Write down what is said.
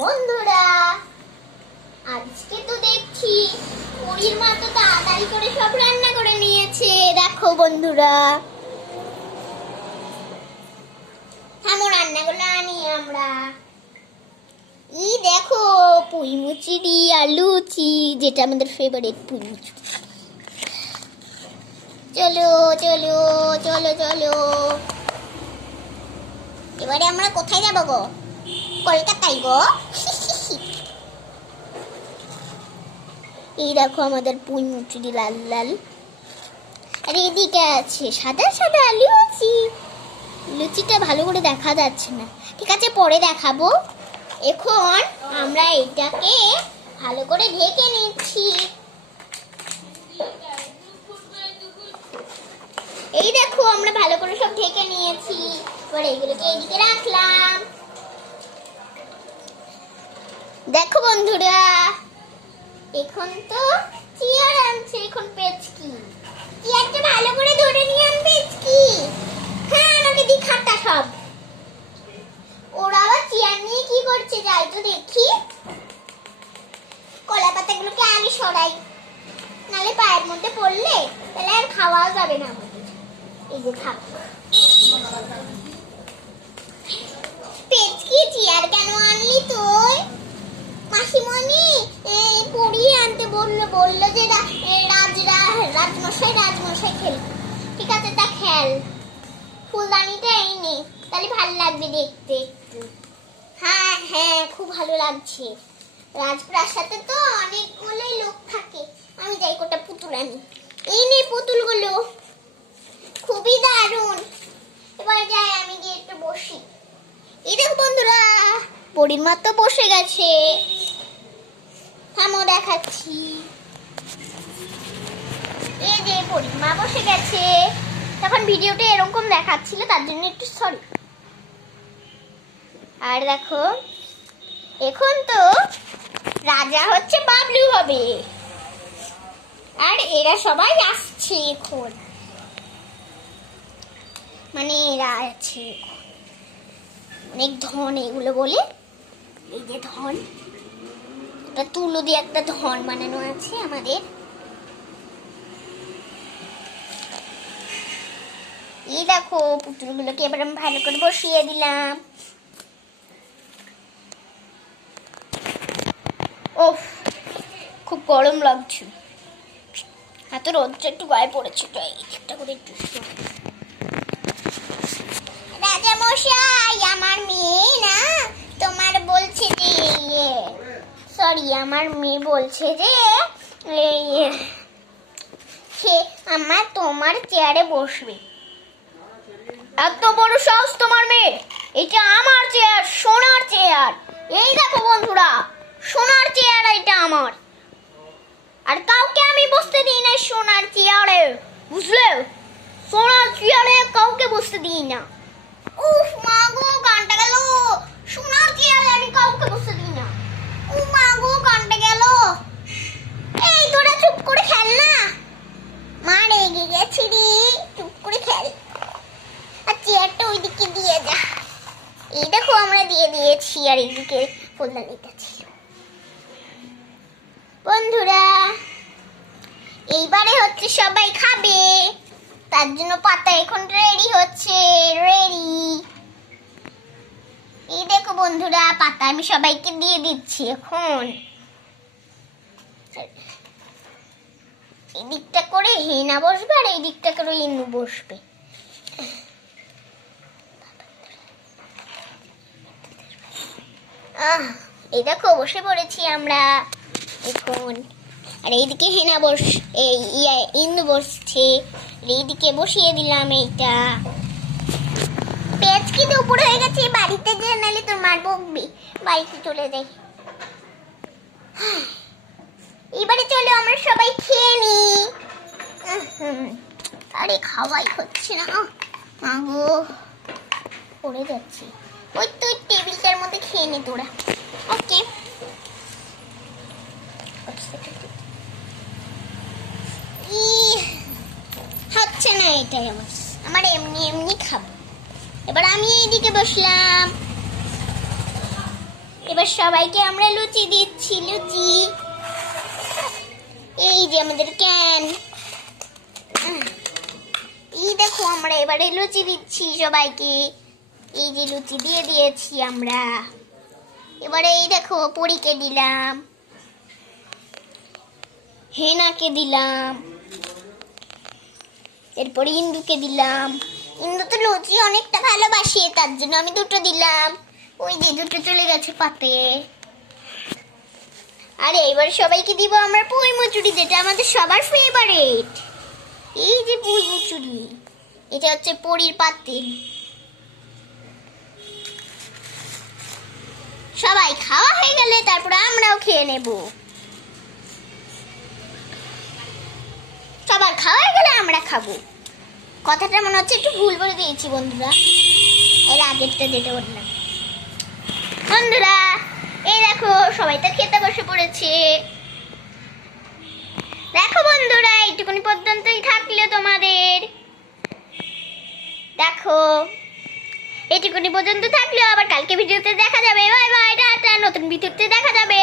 বন্ধুরা, আজকে তো দেখছি পরীর মা তো তাড়াতাড়ি করে সব রান্না করে নিয়েছে। দেখো বন্ধুরা, থামো, রান্নাগুলো আনি আমরা। এই দেখো, পুঁই মুচি আর লুচি, যেটা আমাদের ফেভারিট পুঁই মুচি। চলো চলো চলো চলো, এবারে আমরা কোথায় যাবো গো? কলকাতায় গো। এই দেখো আমাদের পুঁই মুচুরি লাল লাল, আর এদিকে আছে সাদা সাদা লুচি। লুচিটা ভালো করে দেখা যাচ্ছে না, ঠিক আছে পরে দেখাবো। এখন আমরা এটাকে ভালো করে ঢেকে নিচ্ছি। এই দেখো আমরা ভালো করে সব ঢেকে নিয়েছি। এবার এগুলোকে এদিকে রাখলাম। দেখো বন্ধুরা, এখন তো চেয়ার আনছে, এখন পেচকি। চেয়ারটা ভালো করে ধরে নিয়ে আন পেচকি। হ্যাঁ, আমাকে দেখাটা সব। ওরা আবার চেয়ার নিয়ে কি করছে, যাই তো দেখি। কলা পাতাগুলোকে আগে সরাই, নালে পায়ের মধ্যে পড়লে তাহলে আর খাওয়াও যাবে না আমাদের। এই যে খাব। পেচকি, চেয়ার কেন আনলি তুই? মাসিমণি পড়িয়ে আনতে বললো যে রাজমশাই খেল। ঠিক আছে, তা খেল। ফুলদানিটা এই নে, তাহলে ভালো লাগবে দেখতে একটু। হ্যাঁ হ্যাঁ, খুব ভালো লাগছে। রাজপ্রাসাদে তো অনেকগুলোই লোক থাকে। আমি যাই কোটা পুতুল আনি। এই নে পুতুলগুলো, খুবই দারুণ। এবার যাই, আমি গিয়ে একটু বসি। এই দেখো বন্ধুরা, পরীর মা তো বসে গেছে। থামো, দেখাচ্ছি। এই যে পরীর মা বসে গেছে। তখন ভিডিওটা এরকম দেখাচ্ছিল, তার জন্য একটু সরি। আর দেখো, এখন তো রাজা হচ্ছে বাবলু হবে, আর এরা সবাই আসছে এখন। মানে এরা আছে, অনেক ধন এগুলো বলে। এই যে ধন, এটা তুলো দিয়ে একটা ধন বানানো আছে আমাদের। এই দেখো, পুতুলগুলোকে এবার আমি ভালো করে বসিয়ে দিলাম। ওফ, খুব গরম লাগছে। এত রোদটা একটু গায়ে পড়েছে, একটা করে একটু। রাজা মশাই, আমার মেয়ে না তোমার বলছে যে আমার মেয়ে বলছে যে সে আমার তোমার চেয়ারে বসবে। এত বড় সাহস তোমার মেয়ে! এটা আমার চেয়ার, সোনার চেয়ার। এই দেখো বন্ধুরা, সোনার চেয়ার এটা আমার। আর কাউকে আমি বসতে দিই না সোনার চেয়ারে, বুঝলে? সোনার চেয়ারে কাউকে বসতে দিই না। উফ মা গো, কানটা গেল। সোনার চেয়ারে আমি কাউকে বসতে দিই না। ও মা গো, কানটা গেল। এই তোরা চুপ করে খেল না, মা রেগে গেছি রে। চুপ করে খেল, আর চেয়ারটা ওইদিকে দিয়ে যা। এই দেখো আমরা দিয়ে দিয়েছি, আর এইদিকে ফুলদানিটা ছিল। বন্ধুরা, এইবারে হচ্ছে সবাই খাবে, তার জন্য পাতা এখন রেডি হচ্ছে। রেডি। এই দেখো বন্ধুরা, পাতা আমি সবাইকে দিয়ে দিচ্ছি এখন। এই দিকটা করে হেনা বসবে, আর এই দিকটা করে ইনু বসবে। এই দেখো বসে পড়েছি আমরা এখন। আর এইদিকে হেনা ইন্দু বসছে, আর এইদিকে বসিয়ে দিলাম এইটা। পেঁয়াজ কি দুপুর হয়ে গেছে, বাড়িতে যে নালে তোর মার বকবি। বাড়িতে চলে যাই। এবারে চলো আমরা সবাই খেয়ে নি। আরে খাওয়াই হচ্ছে না, মাগো পড়ে যাচ্ছে। ওই তো টেবিলটার মধ্যে খেয়ে নি তোরা। ওকে, হচ্ছে না এটাই আমার এমনি এমনি খাবো। এবার আমি এইদিকে বসলাম। এবার এবার সবাইকে আমরা লুচি দিচ্ছি, লুচি। এই যে আমাদের ক্যান। এই দেখো আমরা এবারে লুচি দিচ্ছি সবাইকে। এই যে লুচি দিয়ে দিয়েছি আমরা। এবারে এই দেখো পরীকে দিলাম, হেনাকে দিলাম, এরপরে ইন্দুকে দিলাম। ইন্দু তো লুচি অনেকটা ভালোবাসে, তার জন্য আমি দুটো দিলাম। ওই যে দুটো চলে গেছে পাতে। আরে এবার সবাইকে দিব আমরা পুঁই মুচুরি, যেটা আমাদের সবার ফেভারিট। এই যে পুঁই মুচুরি, এটা হচ্ছে পরীর পাতে। সবাই খাওয়া হয়ে গেলে তারপরে আমরাও খেয়ে নেব। সবার খাওয়া হয়ে গেলে আমরা খাবো। কথাটা মনে হচ্ছে একটু ভুল বলে দিয়েছি বন্ধুরা, এর আগেরটা যেটা বললাম। বন্ধুরা এই দেখো সবাই তো খেতে বসে পড়েছে। দেখো বন্ধুরা এইটুকুনি পর্যন্তই থাকলে তোমাদের, দেখো এইটুকুনি পর্যন্ত থাকলেও আবার কালকে ভিডিওতে দেখা যাবে। বাই বাই, টাটা, নতুন ভিডিওতে দেখা যাবে।